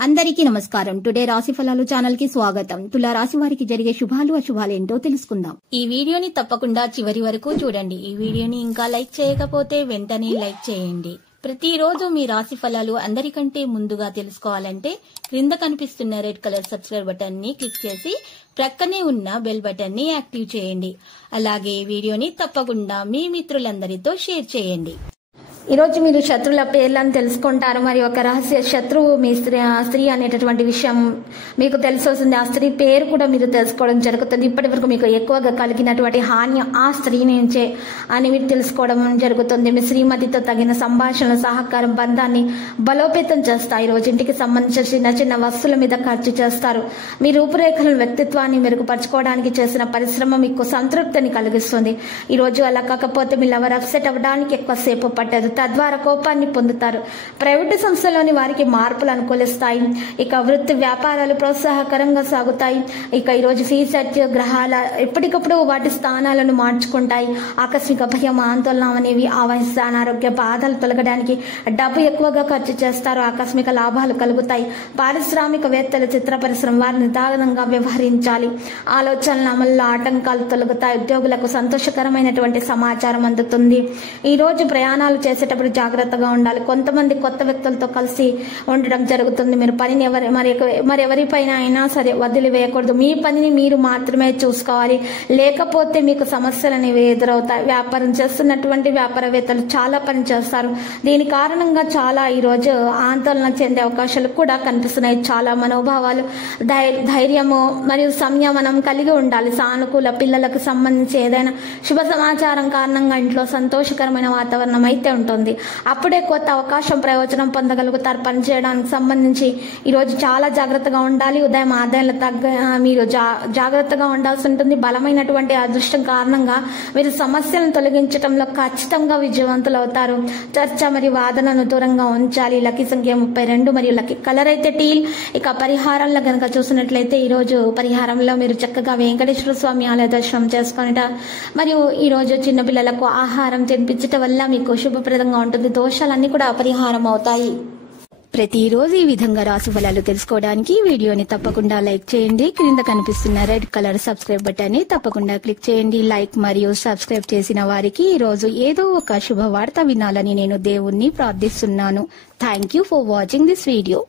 అందరికీ నమస్కారం. టుడే రాశి ఫలాలు ఛానల్ కి స్వాగతం. తులా రాశి వారికి జరిగే శుభాలు అశుభాలు ఏంటో తెలుసుకుందాం. ఈ వీడియోని తప్పకుండా చివరి వరకు చూడండి. ఈ వీడియోని ఇంకా లైక్ చేయకపోతే వెంటనే లైక్ చేయండి. ప్రతిరోజు మీ రాశి ఫలాలు అందరికంటే ముందుగా తెలుసుకోవాలంటే క్రింద కనిపిస్తున్న రెడ్ కలర్ సబ్స్క్రైబ్ బటన్ ని క్లిక్ చేసి ప్రక్కనే ఉన్న బెల్ బటన్ ని యాక్టివ్ చేయండి. అలాగే వీడియోని తప్పకుండా మీ మిత్రులందరితో షేర్ చేయండి. ఈ రోజు మీరు శత్రువుల పేర్లను తెలుసుకుంటారు. మరి ఒక రహస్య శత్రువు మీ స్త్రీ అనేటటువంటి విషయం మీకు తెలిసి వస్తుంది. ఆ స్త్రీ పేరు కూడా మీరు తెలుసుకోవడం జరుగుతుంది. ఇప్పటి వరకు మీకు ఎక్కువగా కలిగినటువంటి హాని ఆ స్త్రీ నుంచే అని మీరు తెలుసుకోవడం జరుగుతుంది. మీ శ్రీమతితో తగిన సంభాషణ సహకారం బంధాన్ని బలోపేతం చేస్తాయి. ఈ రోజు ఇంటికి సంబంధించిన చిన్న చిన్న వస్తువుల మీద ఖర్చు చేస్తారు. మీ రూపురేఖలను వ్యక్తిత్వాన్ని మెరుగుపరచుకోవడానికి చేసిన పరిశ్రమ మీకు సంతృప్తిని కలిగిస్తుంది. ఈ రోజు అలా కాకపోతే మీ లవర్ అప్సెట్ అవ్వడానికి ఎక్కువసేపు పట్టదు. తద్వారా కోపాన్ని పొందుతారు. ప్రైవేటు సంస్థలోని వారికి మార్పులు అనుకూలిస్తాయి. ఇక వృత్తి వ్యాపారాలు ప్రోత్సాహకరంగా సాగుతాయి. ఇక ఈరోజు ఫీసెట్ గ్రహాల ఎప్పటికప్పుడు వాటి స్థానాలను మార్చుకుంటాయి. ఆకస్మిక భయం ఆందోళన అనేవి ఆవహిస్తే అనారోగ్య బాధలు తొలగడానికి డబ్బు ఎక్కువగా ఖర్చు చేస్తారు. ఆకస్మిక లాభాలు కలుగుతాయి. పారిశ్రామికవేత్తలు చిత్ర పరిశ్రమ వారు నిదానంగా వ్యవహరించాలి. ఆలోచనల అమల్లో ఆటంకాలు తొలగుతాయి. ఉద్యోగులకు సంతోషకరమైనటువంటి సమాచారం అందుతుంది. ఈ రోజు ప్రయాణాలు చేసేటప్పుడు జాగ్రత్తగా ఉండాలి. కొంతమంది కొత్త వ్యక్తులతో కలిసి ఉండడం జరుగుతుంది. మీరు పనిని మరెవరిపైన అయినా సరే వదిలివేయకూడదు. మీ పనిని మీరు మాత్రమే చూసుకోవాలి. లేకపోతే మీకు సమస్యలు అనేవి ఎదురవుతాయి. వ్యాపారం చేస్తున్నటువంటి వ్యాపారవేత్తలు చాలా పని చేస్తారు. దీని కారణంగా చాలా ఈరోజు ఆందోళన చెందే అవకాశాలు కూడా కనిపిస్తున్నాయి. చాలా మనోభావాలు ధైర్యము మరియు సంయమనం కలిగి ఉండాలి. సానుకూల పిల్లలకు సంబంధించి ఏదైనా శుభ సమాచారం కారణంగా ఇంట్లో సంతోషకరమైన వాతావరణం అయితే ఉంటుంది. అప్పుడే కొత్త అవకాశం ప్రయోజనం పొందగలుగుతారు. పనిచేయడానికి సంబంధించి ఈరోజు చాలా జాగ్రత్తగా ఉండాలి. ఉదయం ఆదాయాలు మీరు జాగ్రత్తగా ఉండాల్సి ఉంటుంది. బలమైనటువంటి అదృష్టం కారణంగా మీరు సమస్యలను తొలగించడంలో ఖచ్చితంగా విజయవంతులు అవుతారు. చర్చ మరియు వాదనను దూరంగా ఉంచాలి. లక్కీ సంఖ్య 32 మరియు లక్కీ కలర్ అయితే టీల్. ఇక పరిహారంలో కనుక చూసినట్లయితే ఈ రోజు పరిహారంలో మీరు చక్కగా వెంకటేశ్వర స్వామి ఆలయ దర్శనం చేసుకొనిట మరియు ఈ రోజు చిన్నపిల్లలకు ఆహారం తినిపించటం వల్ల మీకు శుభప్రదంగా ఉంటుంది. దోషాలన్నీ కూడా పరిహారం అవుతాయి. ప్రతిరోజు ఈ విధంగా రాశి ఫలాలు తెలుసుకోవడానికి వీడియోని తప్పకుండా లైక్ చేయండి. క్రింద కనిపిస్తున్న రెడ్ కలర్ సబ్స్క్రైబ్ బటన్ ని తప్పకుండా క్లిక్ చేయండి. లైక్ మరియు సబ్స్క్రైబ్ చేసిన వారికి ఈ రోజు ఏదో ఒక శుభవార్త వినాలని నేను దేవుణ్ణి ప్రార్థిస్తున్నాను. Thank you for watching this video.